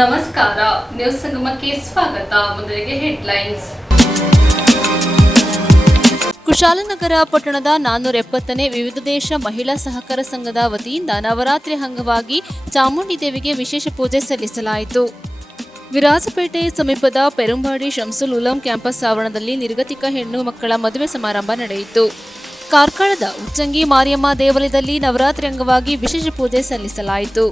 ನಮಸ್ಕಾರ, ನ್ಯೂಸ್ ಸಂಗಮಕ್ಕೆ ಸ್ವಾಗತ. ಮೊದಲಿಗೆ ಹೆಡ್ಲೈನ್ಸ್. ಕುಶಾಲನಗರ ಪಟ್ಟಣದ 470ನೇ ವಿವಿಧ ದೇಶ ಮಹಿಳಾ ಸಹಕಾರ ಸಂಘದ ವತಿಯಿಂದ ನವರಾತ್ರಿ ಅಂಗವಾಗಿ ಚಾಮುಂಡಿ ದೇವಿಗೆ ವಿಶೇಷ ಪೂಜೆ ಸಲ್ಲಿಸಲಾಯಿತು. ವಿರಾಜಪೇಟೆ ಸಮೀಪದ ಪೆರುಂಬಾಡಿ ಶಂಸುಲ್ ಉಲಂ ಕ್ಯಾಂಪಸ್ ಆವರಣದಲ್ಲಿ ನಿರ್ಗತಿಕ ಹೆಣ್ಣು ಮಕ್ಕಳ ಮದುವೆ ಸಮಾರಂಭ ನಡೆಯಿತು. ಕಾರ್ಕಳದ ಉಚ್ಚಂಗಿ ಮಾರಿಯಮ್ಮ ದೇವಾಲಯದಲ್ಲಿ ನವರಾತ್ರಿ ಅಂಗವಾಗಿ ವಿಶೇಷ ಪೂಜೆ ಸಲ್ಲಿಸಲಾಯಿತು.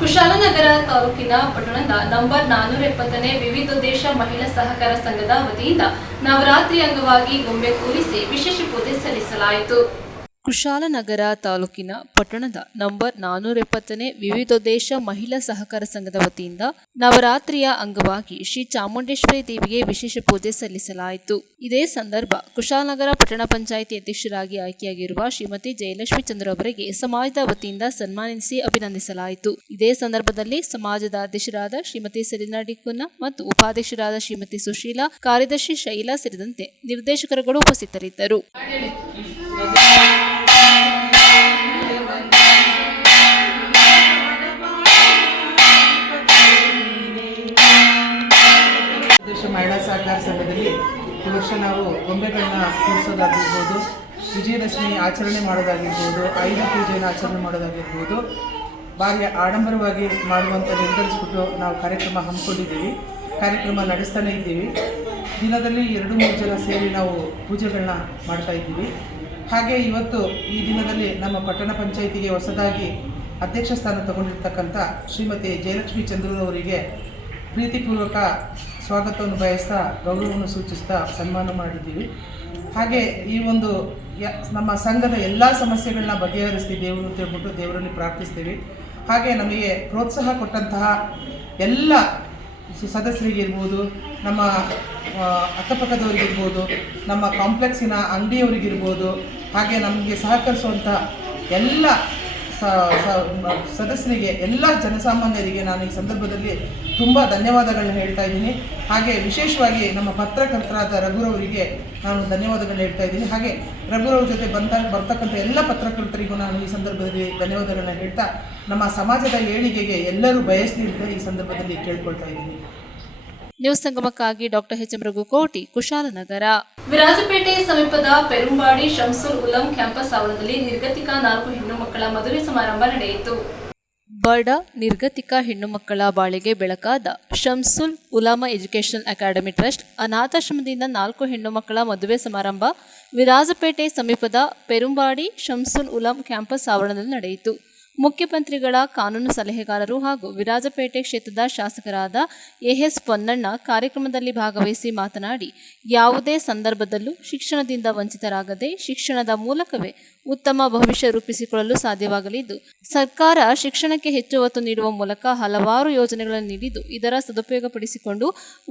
ಕುಶಾಲನಗರ ತಾಲೂಕಿನ ಪಟ್ಟಣದ ನಂಬರ್ 470ನೇ ವಿವಿಧ ದೇಶ ಮಹಿಳಾ ಸಹಕಾರ ಸಂಘದ ವತಿಯಿಂದ ನವರಾತ್ರಿ ಅಂಗವಾಗಿ ಗೊಂಬೆ ಕೂರಿಸಿ ವಿಶೇಷ ಪೂಜೆ ಸಲ್ಲಿಸಲಾಯಿತು. ಕುಶಾಲನಗರ ತಾಲೂಕಿನ ಪಟ್ಟಣದ ನಂಬರ್ 470ನೇ ವಿವಿಧೋದ್ದೇಶ ಮಹಿಳಾ ಸಹಕಾರ ಸಂಘದ ವತಿಯಿಂದ ನವರಾತ್ರಿಯ ಅಂಗವಾಗಿ ಶ್ರೀ ಚಾಮುಂಡೇಶ್ವರಿ ದೇವಿಗೆ ವಿಶೇಷ ಪೂಜೆ ಸಲ್ಲಿಸಲಾಯಿತು. ಇದೇ ಸಂದರ್ಭ ಕುಶಾಲನಗರ ಪಟ್ಟಣ ಪಂಚಾಯಿತಿ ಅಧ್ಯಕ್ಷರಾಗಿ ಆಯ್ಕೆಯಾಗಿರುವ ಶ್ರೀಮತಿ ಜಯಲಕ್ಷ್ಮಿ ಚಂದ್ರ ಅವರಿಗೆ ಸಮಾಜದ ವತಿಯಿಂದ ಸನ್ಮಾನಿಸಿ ಅಭಿನಂದಿಸಲಾಯಿತು. ಇದೇ ಸಂದರ್ಭದಲ್ಲಿ ಸಮಾಜದ ಅಧ್ಯಕ್ಷರಾದ ಶ್ರೀಮತಿ ಸೆಲಿನಾ ಡಿಕುನ್ನ ಮತ್ತು ಉಪಾಧ್ಯಕ್ಷರಾದ ಶ್ರೀಮತಿ ಸುಶೀಲಾ, ಕಾರ್ಯದರ್ಶಿ ಶೈಲಾ ಸೇರಿದಂತೆ ನಿರ್ದೇಶಕರುಗಳು ಉಪಸ್ಥಿತರಿದ್ದರು. ಮಹಿಳಾ ಸಹಕಾರ ಸಂಘದಲ್ಲಿ ಈ ವರ್ಷ ನಾವು ಗೊಂಬೆಗಳನ್ನ ಕೂರಿಸೋದಾಗಿರ್ಬೋದು, ವಿಜಯದಶಮಿ ಆಚರಣೆ ಮಾಡೋದಾಗಿರ್ಬೋದು, ಆಯುಧ ಪೂಜೆಯನ್ನು ಆಚರಣೆ ಮಾಡೋದಾಗಿರ್ಬೋದು, ಭಾರಿ ಆಡಂಬರವಾಗಿ ಮಾಡುವಂಥ ನಿರ್ಧರಿಸ್ಬಿಟ್ಟು ನಾವು ಕಾರ್ಯಕ್ರಮ ಹಮ್ಮಿಕೊಂಡಿದ್ದೀವಿ. ಕಾರ್ಯಕ್ರಮ ನಡೆಸ್ತಾನೆ ಇದ್ದೀವಿ. ದಿನದಲ್ಲಿ 2-3 ಜನ ಸೇರಿ ನಾವು ಪೂಜೆಗಳನ್ನ ಮಾಡ್ತಾ ಇದ್ದೀವಿ. ಹಾಗೆ ಇವತ್ತು ಈ ದಿನದಲ್ಲಿ ನಮ್ಮ ಪಟ್ಟಣ ಪಂಚಾಯಿತಿಗೆ ಹೊಸದಾಗಿ ಅಧ್ಯಕ್ಷ ಸ್ಥಾನ ತಗೊಂಡಿರ್ತಕ್ಕಂಥ ಶ್ರೀಮತಿ ಜಯಲಕ್ಷ್ಮಿ ಚಂದ್ರರವರಿಗೆ ಪ್ರೀತಿಪೂರ್ವಕ ಸ್ವಾಗತವನ್ನು ಬಯಸ್ತಾ, ಗೌರವವನ್ನು ಸೂಚಿಸ್ತಾ ಸನ್ಮಾನ ಮಾಡಿದ್ದೀವಿ. ಹಾಗೆ ಈ ಒಂದು ನಮ್ಮ ಸಂಘದ ಎಲ್ಲ ಸಮಸ್ಯೆಗಳನ್ನ ಬಗೆಹರಿಸ್ತೀವಿ ಅಂತ ಹೇಳ್ಬಿಟ್ಟು ದೇವರಲ್ಲಿ ಪ್ರಾರ್ಥಿಸ್ತೀವಿ. ಹಾಗೆ ನಮಗೆ ಪ್ರೋತ್ಸಾಹ ಕೊಟ್ಟಂತಹ ಎಲ್ಲ ಸದಸ್ಯರಿಗಿರ್ಬೋದು, ನಮ್ಮ ಅಕ್ಕಪಕ್ಕದವರಿಗಿರ್ಬೋದು, ನಮ್ಮ ಕಾಂಪ್ಲೆಕ್ಸಿನ ಅಂಗಡಿಯವರಿಗಿರ್ಬೋದು, ಹಾಗೆ ನಮಗೆ ಸಹಕರಿಸುವಂಥ ಎಲ್ಲ ಸದಸ್ಯರಿಗೆ, ಎಲ್ಲ ಜನಸಾಮಾನ್ಯರಿಗೆ ನಾನು ಈ ಸಂದರ್ಭದಲ್ಲಿ ತುಂಬ ಧನ್ಯವಾದಗಳನ್ನ ಹೇಳ್ತಾ ಇದ್ದೀನಿ. ಹಾಗೆ ವಿಶೇಷವಾಗಿ ನಮ್ಮ ಪತ್ರಕರ್ತರಾದ ರಘುರವರಿಗೆ ನಾನು ಧನ್ಯವಾದಗಳನ್ನ ಹೇಳ್ತಾ ಇದ್ದೀನಿ. ಹಾಗೆ ರಘುರವ್ರ ಜೊತೆ ಬರ್ತಕ್ಕಂಥ ಎಲ್ಲ ಪತ್ರಕರ್ತರಿಗೂ ನಾನು ಈ ಸಂದರ್ಭದಲ್ಲಿ ಧನ್ಯವಾದಗಳನ್ನ ಹೇಳ್ತಾ, ನಮ್ಮ ಸಮಾಜದ ಏಳಿಗೆಗೆ ಎಲ್ಲರೂ ಬಯಸಲಿ ಅಂತ ಈ ಸಂದರ್ಭದಲ್ಲಿ ಕೇಳ್ಕೊಳ್ತಾ ಇದ್ದೀನಿ. ನ್ಯೂಸ್ ಸಂಗಮಕ್ಕಾಗಿ doctor H M Raghukoti, Kushalnagar. Virajpet ಸಮೀಪದ ಪೆರುಂಬಾಡಿ ಶಂಸುಲ್ ಉಲಂ ಕ್ಯಾಂಪಸ್ ಆವರಣದಲ್ಲಿ ನಿರ್ಗತಿಕ 4 ಹೆಣ್ಣು ಮಕ್ಕಳ ಮದುವೆ ಸಮಾರಂಭ ನಡೆಯಿತು. ಬಡ ನಿರ್ಗತಿಕ ಹೆಣ್ಣು ಮಕ್ಕಳ ಬಾಳಿಗೆ ಬೆಳಕಾದ ಶಂಸುಲ್ ಉಲಾಮಾ ಎಜುಕೇಷನಲ್ ಅಕಾಡೆಮಿ ಟ್ರಸ್ಟ್ ಅನಾಥಾಶ್ರಮದಿಂದ 4 ಹೆಣ್ಣು ಮಕ್ಕಳ ಮದುವೆ ಸಮಾರಂಭ ವಿರಾಜಪೇಟೆ ಸಮೀಪದ ಪೆರುಂಬಾಡಿ ಶಂಸುಲ್ ಉಲಂ ಕ್ಯಾಂಪಸ್ ಆವರಣದಲ್ಲಿ ನಡೆಯಿತು. ಮುಖ್ಯಮಂತ್ರಿಗಳ ಕಾನೂನು ಸಲಹೆಗಾರರು ಹಾಗೂ ವಿರಾಜಪೇಟೆ ಕ್ಷೇತ್ರದ ಶಾಸಕರಾದ ಎಎಸ್ ಪೊನ್ನಣ್ಣ ಕಾರ್ಯಕ್ರಮದಲ್ಲಿ ಭಾಗವಹಿಸಿ ಮಾತನಾಡಿ, ಯಾವುದೇ ಸಂದರ್ಭದಲ್ಲೂ ಶಿಕ್ಷಣದಿಂದ ವಂಚಿತರಾಗದೆ ಶಿಕ್ಷಣದ ಮೂಲಕವೇ ಉತ್ತಮ ಭವಿಷ್ಯ ರೂಪಿಸಿಕೊಳ್ಳಲು ಸಾಧ್ಯವಾಗಲಿದ್ದು, ಸರ್ಕಾರ ಶಿಕ್ಷಣಕ್ಕೆ ಹೆಚ್ಚು ಒತ್ತು ನೀಡುವ ಮೂಲಕ ಹಲವಾರು ಯೋಜನೆಗಳನ್ನು ನೀಡಿದ್ದು, ಇದರ ಸದುಪಯೋಗಪಡಿಸಿಕೊಂಡು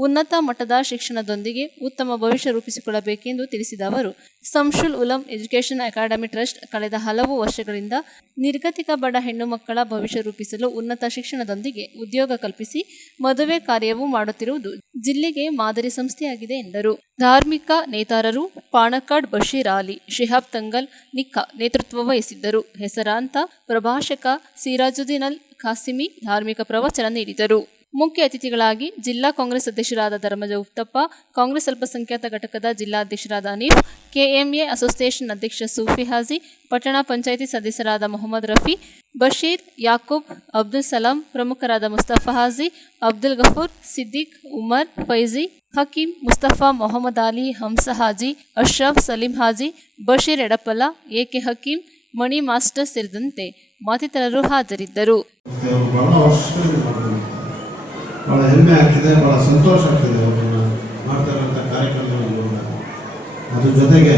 ಉನ್ನತ ಮಟ್ಟದ ಶಿಕ್ಷಣದೊಂದಿಗೆ ಉತ್ತಮ ಭವಿಷ್ಯ ರೂಪಿಸಿಕೊಳ್ಳಬೇಕೆಂದು ತಿಳಿಸಿದ ಅವರು, ಶಂಸುಲ್ ಉಲಂ ಎಜುಕೇಷನ್ ಅಕಾಡೆಮಿ ಟ್ರಸ್ಟ್ ಕಳೆದ ಹಲವು ವರ್ಷಗಳಿಂದ ನಿರ್ಗತಿಕ ಬಡ ಹೆಣ್ಣು ಮಕ್ಕಳ ಭವಿಷ್ಯ ರೂಪಿಸಲು ಉನ್ನತ ಶಿಕ್ಷಣದೊಂದಿಗೆ ಉದ್ಯೋಗ ಕಲ್ಪಿಸಿ ಮದುವೆ ಕಾರ್ಯವೂ ಮಾಡುತ್ತಿರುವುದು ಜಿಲ್ಲೆಗೆ ಮಾದರಿ ಸಂಸ್ಥೆಯಾಗಿದೆ ಎಂದರು. ಧಾರ್ಮಿಕ ನೇತಾರರು ಪಾಣಕಾಡ್ ಬಶೀರ್ ಅಲಿ, ಶಿಹಾಬ್ ತಂಗಲ್ ನಿಕ್ಕಾ ನೇತೃತ್ವ ವಹಿಸಿದ್ದರು. ಹೆಸರಾಂತ ಪ್ರಭಾಷಕ ಸಿರಾಜುದ್ದೀನ್ ಅಲ್ ಖಾಸಿಮಿ ಧಾರ್ಮಿಕ ಪ್ರವಚನ ನೀಡಿದರು. ಮುಖ್ಯ ಅತಿಥಿಗಳಾಗಿ ಜಿಲ್ಲಾ ಕಾಂಗ್ರೆಸ್ ಅಧ್ಯಕ್ಷರಾದ ಧರ್ಮಜ ಉತ್ತಪ್ಪ, ಕಾಂಗ್ರೆಸ್ ಅಲ್ಪಸಂಖ್ಯಾತ ಘಟಕದ ಜಿಲ್ಲಾಧ್ಯಕ್ಷರಾದ ಅನೀಫ್, ಕೆಎಂಎ ಅಸೋಸಿಯೇಷನ್ ಅಧ್ಯಕ್ಷ ಸೂಫಿ ಹಾಜಿ, ಪಟ್ಟಣ ಪಂಚಾಯಿತಿ ಸದಸ್ಯರಾದ ಮೊಹಮ್ಮದ್ ರಫಿ, ಬಶೀರ್, ಯಾಕೂಬ್, ಅಬ್ದುಲ್ ಸಲಾಂ, ಪ್ರಮುಖರಾದ ಮುಸ್ತಫಾ ಹಾಜಿ, ಅಬ್ದುಲ್ ಗಫೂರ್, ಸಿದ್ದಿಕ್, ಉಮರ್, ಫೈಜಿ, ಹಕೀಂ, ಮುಸ್ತಫಾ, ಮೊಹಮ್ಮದ್ ಅಲಿ, ಹಂಸ ಹಾಜಿ, ಅಶ್ರಫ್, ಸಲೀಂ ಹಾಜಿ, ಬಶೀರ್ ಎಡಪಲ, ಎಕೆ ಹಕೀಂ, ಮಣಿ ಮಾಸ್ಟರ್ ಸೇರಿದಂತೆ ಮತ್ತಿತರರು ಹಾಜರಿದ್ದರು. ಭಾಳ ಹೆಮ್ಮೆ ಆಗ್ತಿದೆ, ಭಾಳ ಸಂತೋಷ ಆಗ್ತಿದೆ ಅವರನ್ನು ಮಾಡ್ತಾ ಇರೋಂಥ ಕಾರ್ಯಕ್ರಮಗಳು. ಅದ್ರ ಜೊತೆಗೆ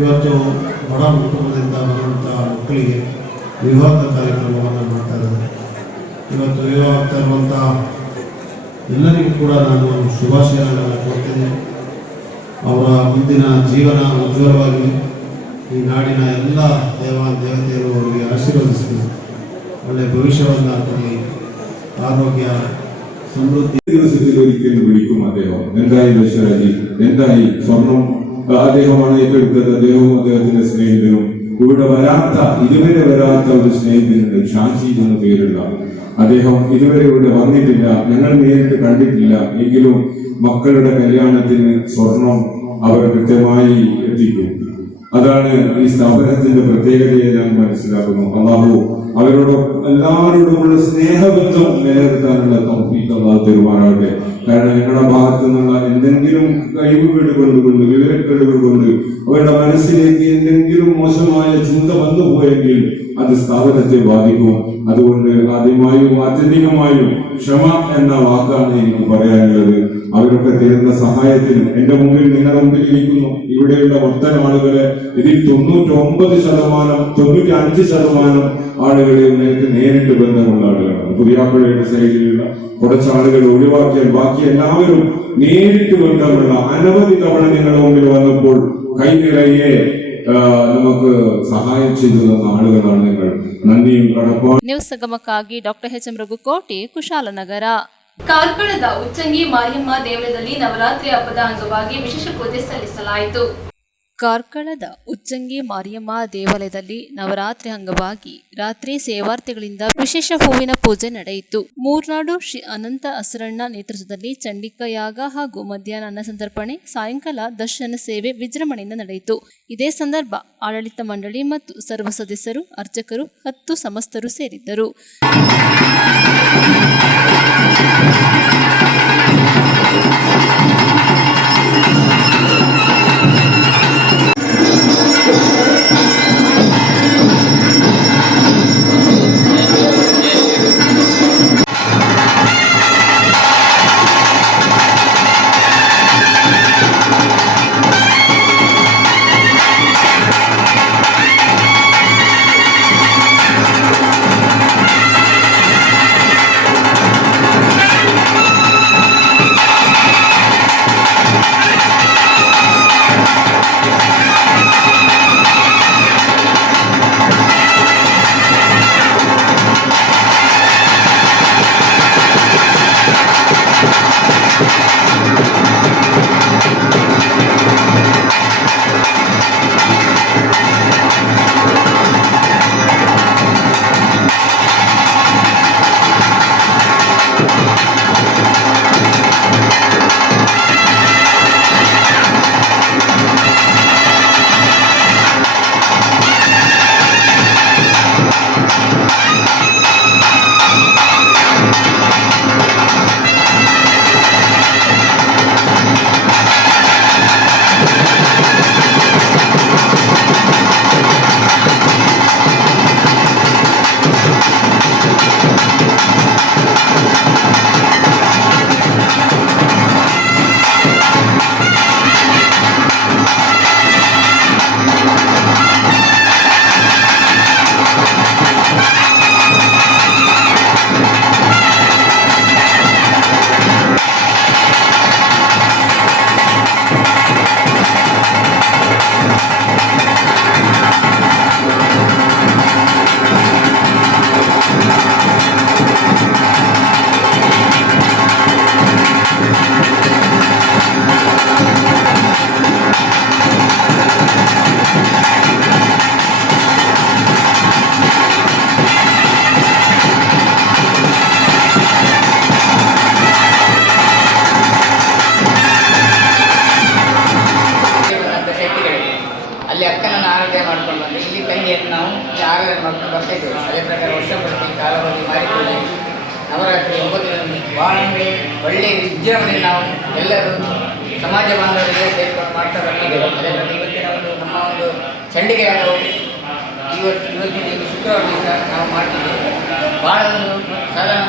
ಇವತ್ತು ಬಡ ಕುಟುಂಬದಿಂದ ಬರುವಂಥ ಮಕ್ಕಳಿಗೆ ವಿವಾಹದ ಕಾರ್ಯಕ್ರಮವನ್ನು ಮಾಡ್ತಾ ಇದ್ದಾರೆ. ಇವತ್ತು ವಿವಾಹ ಆಗ್ತಾ ಇರುವಂಥ ಎಲ್ಲರಿಗೂ ಕೂಡ ನಾನು ಶುಭಾಶಯಗಳನ್ನು ಕೊಡ್ತೀನಿ. ಅವರ ಮುಂದಿನ ಜೀವನ ಉಜ್ವಲವಾಗಿ ಈ ನಾಡಿನ ಎಲ್ಲ ದೇವತೆಯರು ಅವರಿಗೆ ಆಶೀರ್ವದಿಸ್ತೀನಿ. ಒಳ್ಳೆಯ ಭವಿಷ್ಯವನ್ನು ಕೊಡಿ, ആരോഗ്യ സമൃദ്ധി ഒരിക്കലും വിളിക്കും അദ്ദേഹം. എന്തായി ദശരഥി, എന്തായി സ്വർണം അദ്ദേഹമാണ് ഏറ്റെടുത്തത്. അദ്ദേഹവും അദ്ദേഹത്തിന്റെ സ്നേഹിതരും ഇവിടെ ഇതുവരെ വരാത്ത ഒരു സ്നേഹിതനുണ്ട്, ഷാജി എന്ന പേരുള്ള അദ്ദേഹം ഇതുവരെ ഇവിടെ വന്നിട്ടില്ല, ഞങ്ങൾ നേരിട്ട് കണ്ടിട്ടില്ല. എങ്കിലും മക്കളുടെ കല്യാണത്തിന് സ്വർണം അവർ കൃത്യമായി എത്തിക്കും. അതാണ് ഈ സ്ഥാപനത്തിന്റെ പ്രത്യേകതയെ ഞാൻ മനസ്സിലാക്കുന്നു. അല്ലാഹു അവരോട് എല്ലാവരോടുമുള്ള സ്നേഹബന്ധം നിലനിർത്താനുള്ള തൗഫീഖ് അല്ലാഹു തരുമാറാകട്ടെ. കാരണം ഞങ്ങളുടെ ഭാഗത്തു നിന്നുള്ള എന്തെങ്കിലും കഴിവുകൾ കൊണ്ട് വിവരക്കേടുകൾ കൊണ്ട് അവരുടെ മനസ്സിലേക്ക് എന്തെങ്കിലും മോശമായ ചിന്ത വന്നുപോയെങ്കിൽ അത് സ്ഥാപനത്തെ ബാധിക്കും. അതുകൊണ്ട് ആദ്യമായും ആത്യന്തികമായും ക്ഷമ എന്ന വാക്കാണ് എനിക്ക് പറയാനുള്ളത്. അവരൊക്കെ തരുന്ന സഹായത്തിനും എന്റെ മുമ്പിൽ നിങ്ങളുടെ മുമ്പിൽ ഇരിക്കുന്നു ഇവിടെയുള്ള മൊത്തം ആളുകളെ ഇതിൽ 95% ആളുകളെ നിങ്ങൾക്ക് നേരിട്ട് ബന്ധമുള്ള ആളുകളാണ്. പുതിയാപ്പുഴയുടെ സൈഡിലുള്ള കുറച്ച് ആളുകൾ ഒഴിവാക്കിയാൽ ബാക്കി എല്ലാവരും നേരിട്ട് ബന്ധമുള്ള അനവധി തവണ നിങ്ങളുടെ മുമ്പിൽ വന്നപ്പോൾ കൈനിറയെ നമുക്ക് സഹായം ചെയ്തു തന്ന ആളുകളാണ് നിങ്ങൾ. നന്ദിയും കടപ്പാടും. ನ್ಯೂಸ್ ಸಂಗಮಕ್ಕಾಗಿ doctor H M Raghukoti, Kushalnagar. ಕಾರ್ಕಳದ ಉಚ್ಚಂಗಿ ಮಾರಿಯಮ್ಮ ದೇವಾಲಯದಲ್ಲಿ ನವರಾತ್ರಿ ಹಬ್ಬದ ಅಂಗವಾಗಿ ವಿಶೇಷ ಪೂಜೆ ಸಲ್ಲಿಸಲಾಯಿತು. ಕಾರ್ಕಳದ ಉಚ್ಚಂಗಿ ಮಾರಿಯಮ್ಮ ದೇವಾಲಯದಲ್ಲಿ ನವರಾತ್ರಿ ಅಂಗವಾಗಿ ರಾತ್ರಿ ಸೇವಾರ್ಥಿಗಳಿಂದ ವಿಶೇಷ ಹೂವಿನ ಪೂಜೆ ನಡೆಯಿತು. ಮೂರ್ನಾಡು ಶ್ರೀ ಅನಂತ ಹಸರಣ್ಣ ನೇತೃತ್ವದಲ್ಲಿ ಚಂಡಿಕಾ ಯಾಗ ಹಾಗೂ ಮಧ್ಯಾಹ್ನ ಅನ್ನ ಸಂತರ್ಪಣೆ, ಸಾಯಂಕಾಲ ದರ್ಶನ ಸೇವೆ ವಿಜೃಂಭಣೆಯಿಂದ ನಡೆಯಿತು. ಇದೇ ಸಂದರ್ಭ ಆಡಳಿತ ಮಂಡಳಿ ಮತ್ತು ಸರ್ವ ಸದಸ್ಯರು, ಅರ್ಚಕರು, 10 ಸಮಸ್ತರು ಸೇರಿದ್ದರು. ನವರಾತ್ರಿ 9 ದಿನ ಭಾಳ ಒಳ್ಳೆಯ ವಿಜೃಂಭಣೆ ನಾವು ಎಲ್ಲರೂ ಸಮಾಜ ಬಾಂಧವರಿಗೆ ಸೇರ್ಕೊಂಡು ಮಾಡ್ತಾ ಬಂದಿದ್ದೇವೆ. ಅದೇ ಪ್ರತಿ ಇವತ್ತಿನ ನಮ್ಮ ಒಂದು ಚಂಡಿಕೆ ಇವತ್ತಿನ ಶುಕ್ರವಾರ ದಿವಸ ನಾವು ಮಾಡ್ತಿದ್ದೇವೆ. ಭಾಳ ಸಾಧಾರಣ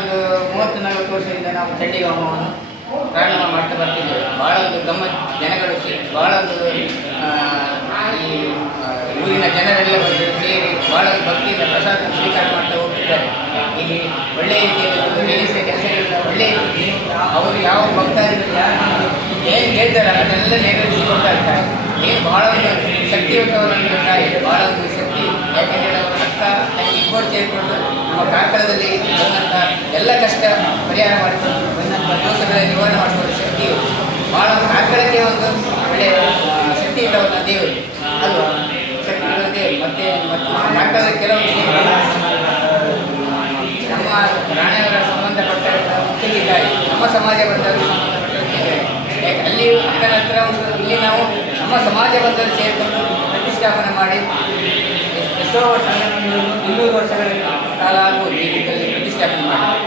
30-40 ವರ್ಷದಿಂದ ನಾವು ಚಂಡಿಗೆ ಹೋಮವನ್ನು ಪ್ರಾರಂಭ ಮಾಡ್ತಾ ಬರ್ತಿದ್ದೇವೆ. ಭಾಳ ಗಮ್ಮತ್ ಜನಗಳು ಭಾಳ ಈ ಊರಿನ ಜನರೆಲ್ಲ ಸೇರಿ ಭಾಳ ಭಕ್ತಿಯಿಂದ ಪ್ರಸಾದ ಸ್ವೀಕಾರ ಮಾಡ್ತಾ ಹೋಗ್ತಿದ್ದಾರೆ. ಇಲ್ಲಿ ಒಳ್ಳೆಯ ರೀತಿಯಲ್ಲಿ ಕೆಲಸ ಕೆಲಸಗಳಿಂದ ಒಳ್ಳೆಯ ರೀತಿ ಅವರು ಯಾವ ಭಕ್ತಾದಿಗಳು ಏನು ಹೇಳ್ತಾರೆ ಅದನ್ನೆಲ್ಲ ನೆರವೇರಿಸಿಕೊಳ್ತಾ ಇರ್ತಾರೆ. ಏನು ಭಾಳ ಒಂದು ಶಕ್ತಿಯುತವಾದಂಥ ತಾಯಿ, ಭಾಳ ಒಂದು ಶಕ್ತಿ. ಯಾಕೆಂದರೆ ಅವರ ಅಕ್ಕ ತಂಗಿ ಇಬ್ಬರು ಸೇರಿಕೊಂಡು ನಮ್ಮ ಕಾರ್ಕಳದಲ್ಲಿ ಬಂದಂಥ ಎಲ್ಲ ಕಷ್ಟ ಪರಿಹಾರ ಮಾಡಿಕೊಂಡು ಬಂದಂಥ ದೋಷಗಳ ನಿವಾರಣೆ ಮಾಡಿಕೊಳ್ಳೋ ಶಕ್ತಿ ಭಾಳ ಕಾರ್ಕಳಕ್ಕೆ ಒಂದು ಒಳ್ಳೆಯ ಶಕ್ತಿ ಇಲ್ಲವನ್ನ ದೇವರು ಅಲ್ವಾ. ಶಕ್ತಿ ಇಲ್ಲದೆ ಮತ್ತು ನಾಟಕದ ಕೆಲವು ನಮ್ಮ ರಾಣಿಯವರ ಸಂಬಂಧಪಟ್ಟ ವ್ಯಕ್ತಿಗಳಿದ್ದಾರೆ, ನಮ್ಮ ಸಮಾಜ ಬಂದವರು ಸಂಬಂಧಪಟ್ಟ ವ್ಯಕ್ತಿಗಳಿದ್ದಾರೆ. ಯಾಕೆ ಅಲ್ಲಿ ಅಕ್ಕನ ಹತ್ರ ಇಲ್ಲಿ ನಾವು ನಮ್ಮ ಸಮಾಜ ಬಂದವರು ಸೇರಿಕೊಂಡು ಪ್ರತಿಷ್ಠಾಪನೆ ಮಾಡಿ ಎಷ್ಟೋ ವರ್ಷ 200 ವರ್ಷಗಳ ಕಾಲ ಆಗ್ಬೋದು ಈ ರೀತಿಯಲ್ಲಿ ಪ್ರತಿಷ್ಠಾಪನೆ ಮಾಡಿ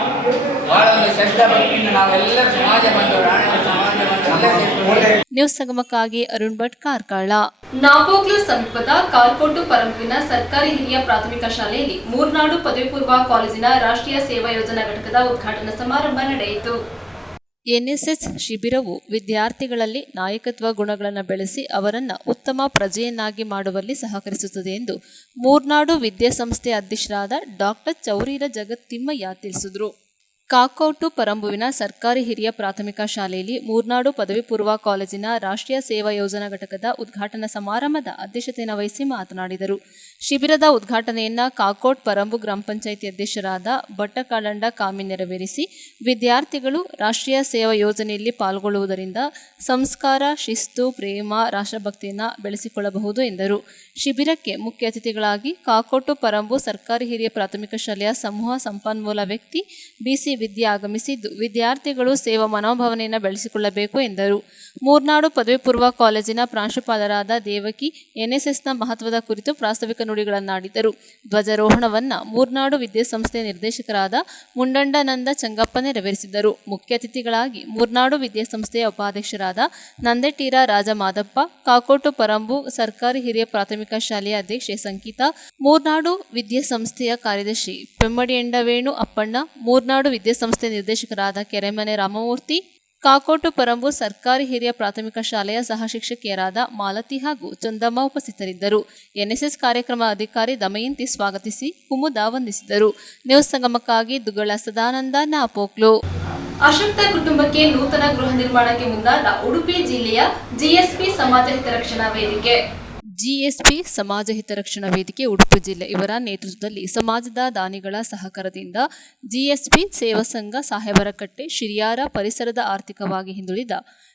ಭಾಳ ಒಂದು ಶ್ರದ್ಧಾ ಭಕ್ತಿಯಿಂದ ನಾವೆಲ್ಲರೂ ಸಮಾಜ ಬಂದವರು ರಾಣಿಯವರ ಸಮಾಜ ಬಂದವರು ಎಲ್ಲ ಸೇರಿಕೊಂಡು ನ್ಯೂಸ್ ಸಂಗಮಕ್ಕಾಗಿ ಅರುಣ್ ಭಟ್ ಕಾರ್ಕಳ. ನಾಪೋಕ್ಲು ಸಮೀಪದ ಕಾಲ್ಕೋಟು ಪರಂಬುವಿನ ಸರ್ಕಾರಿ ಹಿರಿಯ ಪ್ರಾಥಮಿಕ ಶಾಲೆಯಲ್ಲಿ ಮೂರ್ನಾಡು ಪದವಿ ಪೂರ್ವ ಕಾಲೇಜಿನ ರಾಷ್ಟ್ರೀಯ ಸೇವಾ ಯೋಜನಾ ಘಟಕದ ಉದ್ಘಾಟನಾ ಸಮಾರಂಭ ನಡೆಯಿತು. ಎನ್ಎಸ್ಎಸ್ ಶಿಬಿರವು ವಿದ್ಯಾರ್ಥಿಗಳಲ್ಲಿ ನಾಯಕತ್ವ ಗುಣಗಳನ್ನು ಬೆಳೆಸಿ ಅವರನ್ನು ಉತ್ತಮ ಪ್ರಜೆಯನ್ನಾಗಿ ಮಾಡುವಲ್ಲಿ ಸಹಕರಿಸುತ್ತದೆ ಎಂದು ಮೂರ್ನಾಡು ವಿದ್ಯಾಸಂಸ್ಥೆ ಅಧ್ಯಕ್ಷರಾದ ಡಾಕ್ಟರ್ ಚೌರೀರ ಜಗತ್ತಿಮ್ಮಯ್ಯ ತಿಳಿಸಿದರು. ಕಾಕೋಟು ಪರಂಬುವಿನ ಸರ್ಕಾರಿ ಹಿರಿಯ ಪ್ರಾಥಮಿಕ ಶಾಲೆಯಲ್ಲಿ ಮೂರ್ನಾಡು ಪದವಿ ಪೂರ್ವ ಕಾಲೇಜಿನ ರಾಷ್ಟ್ರೀಯ ಸೇವಾ ಯೋಜನಾ ಘಟಕದ ಉದ್ಘಾಟನಾ ಸಮಾರಂಭದ ಅಧ್ಯಕ್ಷತೆಯನ್ನು ವಹಿಸಿ ಮಾತನಾಡಿದರು. ಶಿಬಿರದ ಉದ್ಘಾಟನೆಯನ್ನ ಕಾಕೋಟ್ ಪರಂಬು ಗ್ರಾಮ ಪಂಚಾಯಿತಿ ಅಧ್ಯಕ್ಷರಾದ ಬಟ್ಟಕಾಳಂಡ ಕಾಮಿ ನೆರವೇರಿಸಿ ವಿದ್ಯಾರ್ಥಿಗಳು ರಾಷ್ಟ್ರೀಯ ಸೇವಾ ಯೋಜನೆಯಲ್ಲಿ ಪಾಲ್ಗೊಳ್ಳುವುದರಿಂದ ಸಂಸ್ಕಾರ, ಶಿಸ್ತು, ಪ್ರೇಮ, ರಾಷ್ಟ್ರಭಕ್ತಿಯನ್ನು ಬೆಳೆಸಿಕೊಳ್ಳಬಹುದು ಎಂದರು. ಶಿಬಿರಕ್ಕೆ ಮುಖ್ಯ ಅತಿಥಿಗಳಾಗಿ ಕಾಕೋಟು ಪರಂಬು ಸರ್ಕಾರಿ ಹಿರಿಯ ಪ್ರಾಥಮಿಕ ಶಾಲೆಯ ಸಮೂಹ ಸಂಪನ್ಮೂಲ ವ್ಯಕ್ತಿ ಬಿಸಿ ವಿದ್ಯೆ ಆಗಮಿಸಿದ್ದು ವಿದ್ಯಾರ್ಥಿಗಳು ಸೇವಾ ಮನೋಭಾವನೆಯನ್ನು ಬೆಳೆಸಿಕೊಳ್ಳಬೇಕು ಎಂದರು. ಮೂರ್ನಾಡು ಪದವಿ ಪೂರ್ವ ಕಾಲೇಜಿನ ಪ್ರಾಂಶುಪಾಲರಾದ ದೇವಕಿ ಎನ್ಎಸ್ಎಸ್ನ ಮಹತ್ವದ ಕುರಿತು ಪ್ರಾಸ್ತಾವಿಕ ನುಡಿಗಳನ್ನಾಡಿದರು. ಧ್ವಜಾರೋಹಣವನ್ನ ಮೂರ್ನಾಡು ವಿದ್ಯಾಸಂಸ್ಥೆಯ ನಿರ್ದೇಶಕರಾದ ಮುಂಡಂಡನಂದ ಚಂಗಪ್ಪ ನೆರವೇರಿಸಿದರು. ಮುಖ್ಯ ಅತಿಥಿಗಳಾಗಿ ಮೂರ್ನಾಡು ವಿದ್ಯಾಸಂಸ್ಥೆಯ ಉಪಾಧ್ಯಕ್ಷರಾದ ನಂದೆಟೀರ ರಾಜ ಮಾದಪ್ಪ, ಕಾಕೋಟು ಪರಂಬು ಸರ್ಕಾರಿ ಹಿರಿಯ ಪ್ರಾಥಮಿಕ ಶಾಲೆಯ ಅಧ್ಯಕ್ಷೆ ಸಂಗೀತಾ, ಮೂರ್ನಾಡು ವಿದ್ಯಾಸಂಸ್ಥೆಯ ಕಾರ್ಯದರ್ಶಿ ಪೆಮ್ಮಡಿಯಂಡವೇಣು ಅಪ್ಪಣ್ಣ, ಮೂರ್ನಾಡು ವಿದ್ಯಾಸಂಸ್ಥೆ ನಿರ್ದೇಶಕರಾದ ಕೆರೆಮನೆ ರಾಮಮೂರ್ತಿ, ಕಾಕೋಟು ಪರಂಬು ಸರ್ಕಾರಿ ಹಿರಿಯ ಪ್ರಾಥಮಿಕ ಶಾಲೆಯ ಸಹ ಶಿಕ್ಷಕಿಯರಾದ ಮಾಲತಿ ಹಾಗೂ ಚಂದಮ್ಮ ಉಪಸ್ಥಿತರಿದ್ದರು. ಎನ್ಎಸ್ಎಸ್ ಕಾರ್ಯಕ್ರಮ ಅಧಿಕಾರಿ ದಮಯಂತಿ ಸ್ವಾಗತಿಸಿ ಕುಮುದ ವಂದಿಸಿದರು. ನ್ಯೂಸ್ ಸಂಗಮಕ್ಕಾಗಿ ದುಗ್ಗಳ ಸದಾನಂದ ನಾಪೋಕ್ಲು. ಅಶಕ್ತ ಕುಟುಂಬಕ್ಕೆ ನೂತನ ಗೃಹ ನಿರ್ಮಾಣಕ್ಕೆ ಮುಂದಾದ ಉಡುಪಿ ಜಿಲ್ಲೆಯ ಜಿಎಸ್ಪಿ ಸಮಾಜ ಹಿತರಕ್ಷಣಾ ವೇದಿಕೆ. ಜಿಎಸ್ಪಿ ಸಮಾಜ ಹಿತರಕ್ಷಣಾ ವೇದಿಕೆ ಉಡುಪಿ ಜಿಲ್ಲೆ ಇವರ ನೇತೃತ್ವದಲ್ಲಿ ಸಮಾಜದ ದಾನಿಗಳ ಸಹಕಾರದಿಂದ ಜಿಎಸ್ಪಿ ಸೇವಾ ಸಂಘ ಸಾಹೇಬರಕಟ್ಟೆ ಶಿರಿಯಾರ ಪರಿಸರದ ಆರ್ಥಿಕವಾಗಿ ಹಿಂದುಳಿದ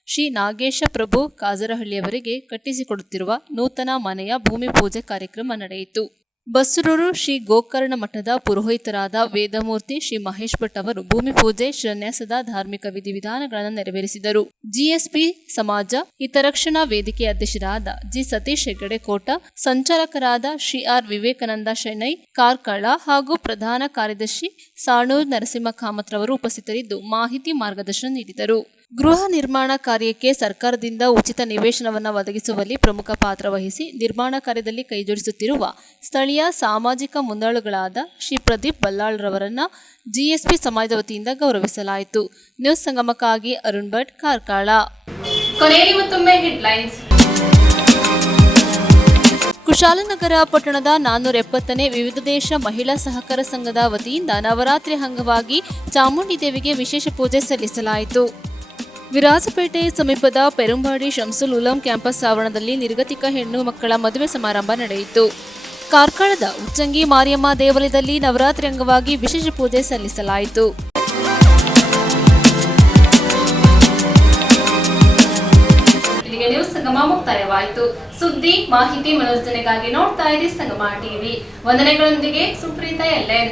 ಶ್ರೀ ನಾಗೇಶ ಪ್ರಭು ಕಾಜರಹಳ್ಳಿಯವರಿಗೆ ಕಟ್ಟಿಸಿಕೊಡುತ್ತಿರುವ ನೂತನ ಮನೆಯ ಭೂಮಿ ಪೂಜೆ ಕಾರ್ಯಕ್ರಮ ನಡೆಯಿತು. ಬಸ್ರೂರು ಶ್ರೀ ಗೋಕರ್ಣ ಮಠದ ಪುರೋಹಿತರಾದ ವೇದಮೂರ್ತಿ ಶ್ರೀ ಮಹೇಶ್ ಭಟ್ ಅವರು ಭೂಮಿ ಪೂಜೆ ಶಿಲಾನ್ಯಾಸದ ಧಾರ್ಮಿಕ ವಿಧಿವಿಧಾನಗಳನ್ನು ನೆರವೇರಿಸಿದರು. ಜಿಎಸ್ಪಿ ಸಮಾಜ ಹಿತರಕ್ಷಣಾ ವೇದಿಕೆ ಅಧ್ಯಕ್ಷರಾದ ಜಿ ಸತೀಶ್ ಹೆಗಡೆ ಕೋಟ, ಸಂಚಾಲಕರಾದ ಶ್ರೀ ಆರ್ ವಿವೇಕಾನಂದ ಶೆಣೈ ಕಾರ್ಕಳ ಹಾಗೂ ಪ್ರಧಾನ ಕಾರ್ಯದರ್ಶಿ ಸಾಣೂರ್ ನರಸಿಂಹ ಕಾಮತ್ರವರು ಉಪಸ್ಥಿತರಿದ್ದು ಮಾಹಿತಿ ಮಾರ್ಗದರ್ಶನ ನೀಡಿದರು. ಗೃಹ ನಿರ್ಮಾಣ ಕಾರ್ಯಕ್ಕೆ ಸರ್ಕಾರದಿಂದ ಉಚಿತ ನಿವೇಶನವನ್ನು ಒದಗಿಸುವಲ್ಲಿ ಪ್ರಮುಖ ಪಾತ್ರ ವಹಿಸಿ ನಿರ್ಮಾಣ ಕಾರ್ಯದಲ್ಲಿ ಕೈಜೋಡಿಸುತ್ತಿರುವ ಸ್ಥಳೀಯ ಸಾಮಾಜಿಕ ಮುಂದಾಳುಗಳಾದ ಶ್ರೀ ಪ್ರದೀಪ್ ಬಲ್ಲಾಳ್ರವರನ್ನ ಜಿಎಸ್ಪಿ ಸಮಾಜದ ವತಿಯಿಂದ ಗೌರವಿಸಲಾಯಿತು. ನ್ಯೂಸ್ ಸಂಗಮಕ್ಕಾಗಿ ಅರುಣ್ ಭಟ್ ಕಾರ್ಕಳ. ಕೊನೆಯಲ್ಲಿ ಮತ್ತೊಮ್ಮೆ ಹೆಡ್ಲೈನ್ಸ್. ಕುಶಾಲನಗರ ಪಟ್ಟಣದ 470ನೇ ವಿವಿಧ ದೇಶ ಮಹಿಳಾ ಸಹಕಾರ ಸಂಘದ ವತಿಯಿಂದ ನವರಾತ್ರಿ ಅಂಗವಾಗಿ ಚಾಮುಂಡಿ ದೇವಿಗೆ ವಿಶೇಷ ಪೂಜೆ ಸಲ್ಲಿಸಲಾಯಿತು. ವಿರಾಜಪೇಟೆ ಸಮೀಪದ ಪೆರುಂಬಾಡಿ ಶಂಸುಲ್ ಉಲಂ ಕ್ಯಾಂಪಸ್ ಆವರಣದಲ್ಲಿ ನಿರ್ಗತಿಕ ಹೆಣ್ಣು ಮಕ್ಕಳ ಮದುವೆ ಸಮಾರಂಭ ನಡೆಯಿತು. ಕಾರ್ಕಳದ ಉಚ್ಚಂಗಿ ಮಾರಿಯಮ್ಮ ದೇವಾಲಯದಲ್ಲಿ ನವರಾತ್ರಿ ಅಂಗವಾಗಿ ವಿಶೇಷ ಪೂಜೆ ಸಲ್ಲಿಸಲಾಯಿತು. ಇಲ್ಲಿಗೆ ನ್ಯೂಸ್ ಸಂಗಮ ಮುಕ್ತಾಯವಾಯಿತು. ಸುದ್ದಿ, ಮಾಹಿತಿ, ಮನೋರಂಜನೆಗಾಗಿ ನೋಡ್ತಾ ಇರಿ ಸಂಗಮ ಟಿವಿ. ವಂದನೆಗಳೊಂದಿಗೆ ಸುಪ್ರೀತಾ ಎಲ್ಎನ್.